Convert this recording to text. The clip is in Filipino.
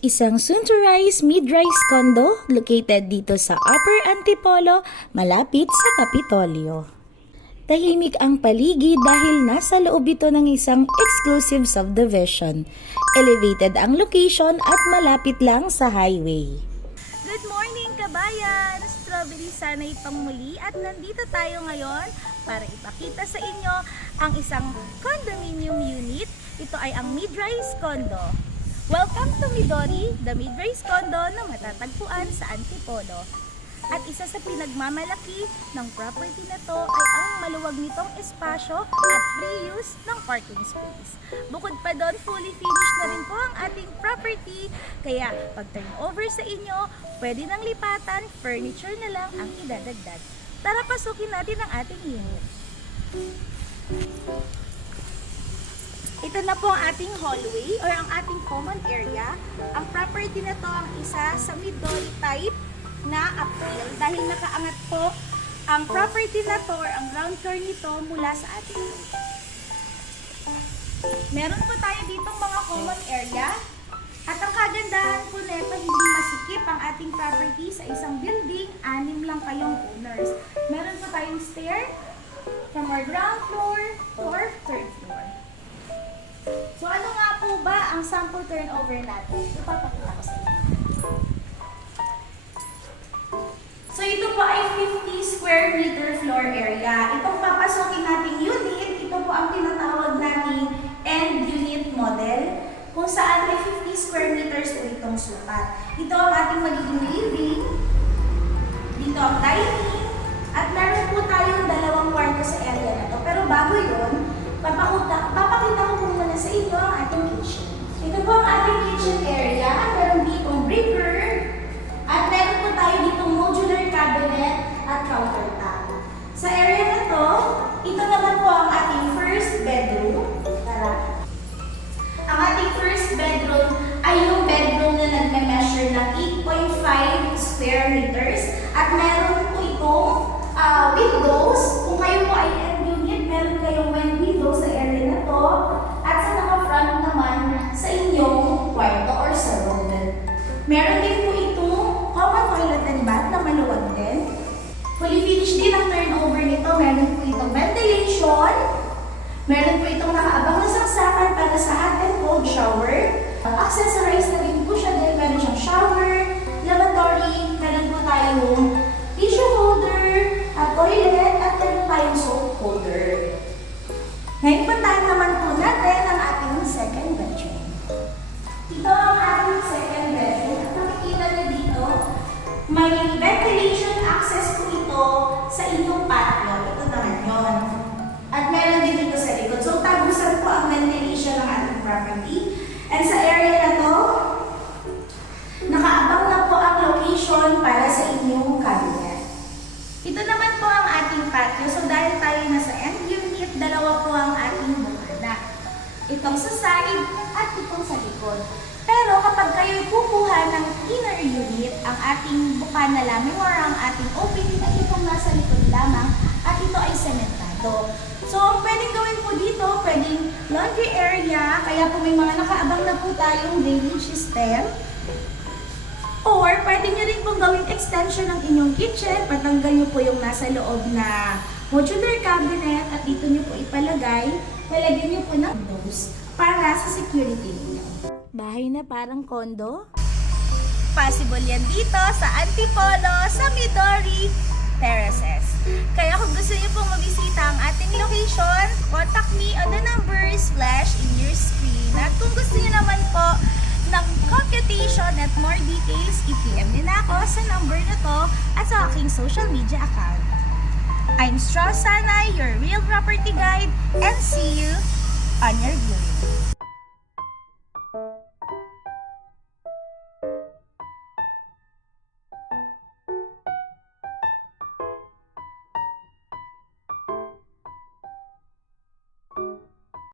Isang soon-to-rise mid-rise condo located dito sa Upper Antipolo, malapit sa Kapitolyo. Tahimik ang paligid dahil nasa loob ito ng isang exclusive subdivision. Elevated ang location at malapit lang sa highway. Good morning, kabayan! Strawberry Sanay pang muli at nandito tayo ngayon para ipakita sa inyo ang isang condominium unit. Ito ay ang mid-rise condo. Welcome to Midori, the mid-rise condo na matatagpuan sa Antipolo. At isa sa pinagmamalaki ng property na to ay ang maluwag nitong espasyo at free use ng parking space. Bukod pa doon, fully finished na rin po ang ating property. Kaya pag turn over sa inyo, pwede nang lipatan, furniture na lang ang idadagdag. Tara, pasukin natin ang ating unit. Ito na po ang ating hallway or ang ating common area. Ang property na to ang isa sa Midori type na uphill dahil nakaangat po ang property na to or ang ground floor nito mula sa ating roof. Meron po tayo ditong mga common area at ang kagandahan po nito hindi masikip ang ating property sa isang building, 6 lang kayong owners. Meron po tayong stair from our ground floor to our third floor. So ano nga po ba ang sample turnover natin? Ipapakita ko sa inyo. So ito po ay 50 square meter floor area. Itong papasokin nating unit, ito po ang tinatawag nating end unit model kung saan may 50 square meters po itong sukat. Ito ang ating magiging living, dito ang dining, at meron po tayong 2 kwarto sa area na to. Pero bago yun, papakita ko muna sa inyo ang ating kitchen. Ito po ang ating kitchen area. Meron ditong breaker at meron po tayo ditong modular cabinet at countertop. Sa area na to, ito naman po ang ating first bedroom. Tara. Ang ating first bedroom ay yung bedroom na nagme-measure ng 8.5 square meters at meron po itong windows. Kung kayo po ay end unit, meron kayong window sa area na to at sa naka-front naman sa inyong kwarto or sa room. Meron din po itong common toilet and bath na maluwag din. Fully finished din ang turnover nito. Meron po itong ventilation. Meron po itong nakaabang na saksakan para sa hot and cold shower. Accessorized na rin po siya din. Meron siyang shower, lavatory, meron po tayong tissue holder, at toilet, at meron tayong soap holder. Ngayon puntahan naman po natin ang ating second bedroom. Ito ang ating second bedroom. At makikita nyo dito, may ventilation access po ito sa inyong patio. Ito naman yun. At meron din dito sa likod. So, tagusan po ang ventilation ng ating property. And sa area na to, nakaabang na po ang location para sa inyong cabinet. Ito naman po ang ating patio. So, dahil tayo nasa end unit, 2 po ang ating bukana. Itong sa side at itong sa likod. Pero kapag kayo kukuha ng inner unit, ang ating bukana lamang or ang ating opening ay itong nasa likod lamang at ito ay sementado. So, ang pwedeng gawin po dito, pwedeng laundry area, kaya po may mga nakaabang na po tayong drainage system. Or, pwede nyo rin pong gawing extension ng inyong kitchen, patanggal nyo po yung nasa loob na modular cabinet at dito nyo po ipalagay, palagyan nyo po ng windows para sa security niyo. Bahay na parang condo? Possible yan dito sa Antipolo, sa Midori Terraces. Kaya kung gusto niyo pong mabisita ang ating location, contact me on the numbers flash in your screen. At kung gusto niyo naman po ng computation at more details, i-PM din ako sa number na to at sa aking social media account. I'm Straw Sanay, your real property guide, and see you on your viewing.